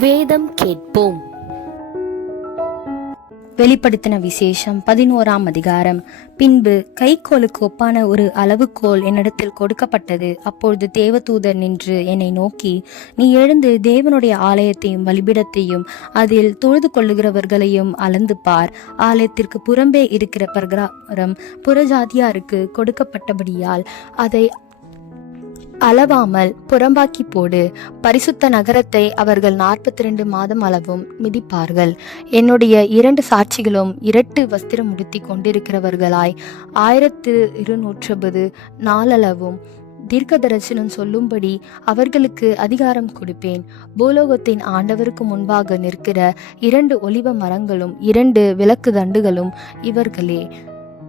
வேதம் கேட்போம். வெளிப்படுத்தின விசேஷம் பதினோராம் அதிகாரம். பின்பு கைக்கோலுக்கு ஒப்பான ஒரு அளவுகோல் என்னிடத்தில் கொடுக்கப்பட்டது. அப்பொழுது தேவதூதர் நின்று என்னை நோக்கி நீ எழுந்து தேவனுடைய ஆலயத்தையும் வழிபிடத்தையும் அதில் தொழுது கொள்ளுகிறவர்களையும் அளந்து பார். ஆலயத்திற்கு புறம்பே இருக்கிற பிரகாரம் புறஜாதியாருக்கு கொடுக்கப்பட்டபடியால் அதை அளவாமல் புறம்பாக்கி போடு. பரிசுத்த நகரத்தை அவர்கள் நாற்பத்தி ரெண்டு மாதம் அளவும் மிதிப்பார்கள். என்னுடைய இரண்டு சாட்சிகளும் இரட்டு வஸ்திரம் உடுத்தி கொண்டிருக்கிறவர்களாய். ஆயிரத்து இருநூற்றபது நாளளவும் தீர்க்க தரிசனம் சொல்லும்படி அவர்களுக்கு அதிகாரம் கொடுப்பேன். பூலோகத்தின் ஆண்டவருக்கு முன்பாக நிற்கிற இரண்டு ஒலிவ மரங்களும் இரண்டு விளக்கு தண்டுகளும் இவர்களே.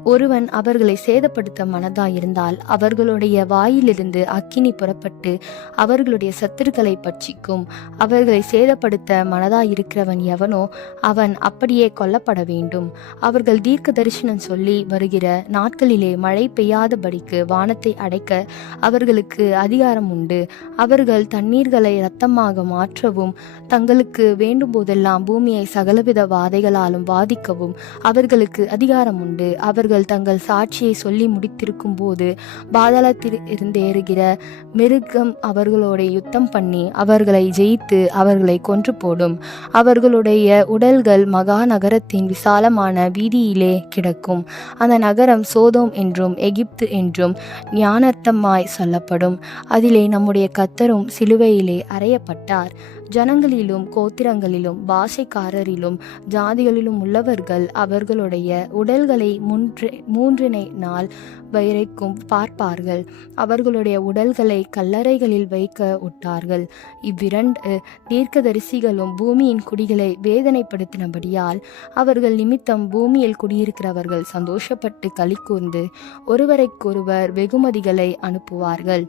ஒருவன் அவர்களை சேதப்படுத்த மனதாயிருந்தால் அவர்களுடைய வாயிலிருந்து அக்கினி புறப்பட்டு அவர்களுடைய சத்துருக்களை பட்சிக்கும். அவர்களை சேதப்படுத்த மனதாயிருக்கிறவன் எவனோ அவன் அப்படியே கொல்லப்பட வேண்டும். அவர்கள் தீர்க்க தரிசனம் சொல்லி வருகிற நாட்களிலே மழை பெய்யாதபடிக்கு வானத்தை அடைக்க அவர்களுக்கு அதிகாரம் உண்டு. அவர்கள் தண்ணீர்களை இரத்தமாக மாற்றவும் தங்களுக்கு வேண்டும் போதெல்லாம் பூமியை சகலவித வாதைகளாலும் வாதிக்கவும் அவர்களுக்கு அதிகாரம் உண்டு. அவர்கள் தங்கள் சாட்சியை சொல்லி முடித்திருக்கும் போது பாதாளத்தில் இருந்தேறுகிற மிருகம் அவர்களோட யுத்தம் பண்ணி அவர்களை ஜெயித்து அவர்களை கொன்று போடும். அவர்களுடைய உடல்கள் மகா நகரத்தின் விசாலமான வீதியிலே கிடக்கும். அந்த நகரம் சோதோம் என்றும் எகிப்து என்றும் ஞானர்த்தமாய் சொல்லப்படும். அதிலே நம்முடைய கத்தரும் சிலுவையிலே அறையப்பட்டார். ஜனங்களிலும் கோத்திரங்களிலும் பாஷைக்காரரிலும் ஜாதிகளிலும் உள்ளவர்கள் அவர்களுடைய உடல்களை மூன்று மூன்றினை நாள் வரைக்கும் பார்ப்பார்கள். அவர்களுடைய உடல்களை கல்லறைகளில் வைக்க விட்டார்கள் இவ்விரண்டு தீர்க்கதரிசிகளும் பூமியின் குடிகளை வேதனைப்படுத்தினபடியால் அவர்கள் நிமித்தம் பூமியில் குடியிருக்கிறவர்கள் சந்தோஷப்பட்டு களி கூர்ந்து ஒருவரைக்கொருவர் வெகுமதிகளை அனுப்புவார்கள்.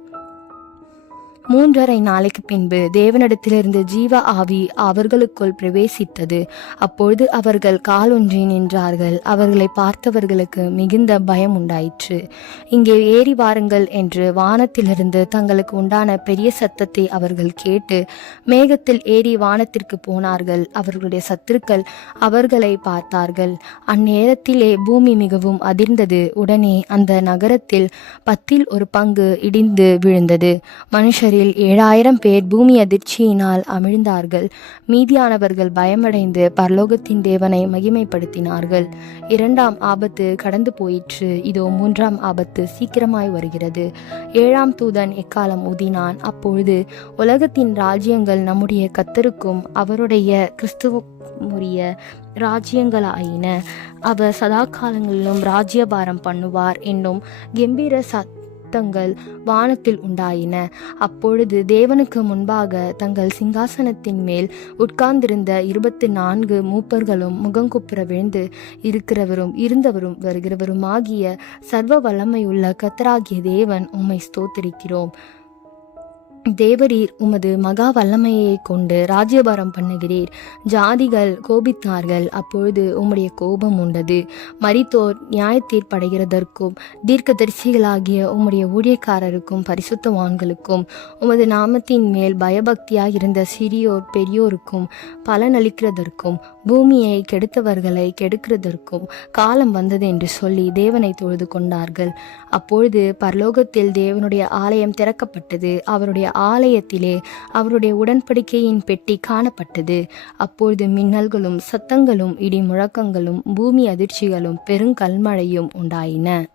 மூன்றரை நாளைக்கு பின்பு தேவனிடத்திலிருந்து ஜீவ ஆவி அவர்களுக்குள் பிரவேசித்தது. அப்பொழுது அவர்கள் காலொன்றி நின்றார்கள். அவர்களை பார்த்தவர்களுக்கு மிகுந்த பயம் உண்டாயிற்று. இங்கே ஏறி வாருங்கள் என்று வானத்திலிருந்து தங்களுக்கு உண்டான பெரிய சத்தத்தை அவர்கள் கேட்டு மேகத்தில் ஏறி வானத்திற்கு போனார்கள். அவர்களுடைய சத்துருக்கள் அவர்களை பார்த்தார்கள். அந்நேரத்திலே பூமி மிகவும் அதிர்ந்தது. உடனே அந்த நகரத்தில் பத்தில் ஒரு பங்கு இடிந்து விழுந்தது. மனுஷரில் ஏழாயிரம் பேர் பூமி அதிர்ச்சியினால் அமிழ்ந்தார்கள். மீதியானவர்கள் பயமடைந்து பரலோகத்தின் தேவனை மகிமைப்படுத்தினார்கள். இரண்டாம் ஆபத்து கடந்து போயிற்று. இதோ மூன்றாம் ஆபத்து சீக்கிரமாய் வருகிறது. ஏழாம் தூதன் எக்காலம் ஊதினான்? அப்பொழுது உலகத்தின் ராஜ்யங்கள் நம்முடைய கத்தருக்கும் அவருடைய கிறிஸ்துவ கிறிஸ்துவமுரிய ராஜ்யங்களாயின. அவர் சதா காலங்களிலும் ராஜ்யபாரம் பண்ணுவார் என்னும் கம்பீர சத்தங்கள் வானத்தில் உண்டாயின. அப்பொழுது தேவனுக்கு முன்பாக தங்கள் சிங்காசனத்தின் மேல் உட்கார்ந்திருந்த இருபத்தி நான்கு மூப்பர்களும் முகங்குப்புற விழுந்து இருக்கிறவரும் இருந்தவரும் வருகிறவருமாகிய சர்வ வல்லமையுள்ள கத்தராகிய தேவன் உம்மை ஸ்தோத்திருக்கிறோம். தேவரீர் உமது மகா வல்லமையை கொண்டு ராஜ்யபாரம் பண்ணுகிறீர். ஜாதிகள் கோபித்தார்கள். அப்பொழுது உம்முடைய கோபம் உண்டது. மரித்தோர் நியாய தீர்ப்படைகிறதற்கும் தீர்க்கதரிசிகளாகிய உம்முடைய ஊழியக்காரருக்கும் பரிசுத்தவான்களுக்கும் உமது நாமத்தின் மேல் பயபக்தியாக இருந்த சிறியோர் பெரியோருக்கும் பலனளிக்கிறதற்கும் பூமியை கெடுத்தவர்களை கெடுக்கிறதற்கும் காலம் வந்தது என்று சொல்லி தேவனை தொழுது கொண்டார்கள். அப்பொழுது பரலோகத்தில் தேவனுடைய ஆலயம் திறக்கப்பட்டது. அவருடைய ஆலயத்திலே அவருடைய உடன்படிக்கையின் பெட்டி காணப்பட்டது. அப்பொழுது மின்னல்களும் சத்தங்களும் இடி முழக்கங்களும் பூமி அதிர்ச்சிகளும் பெருங்கல்மழையும் உண்டாயின.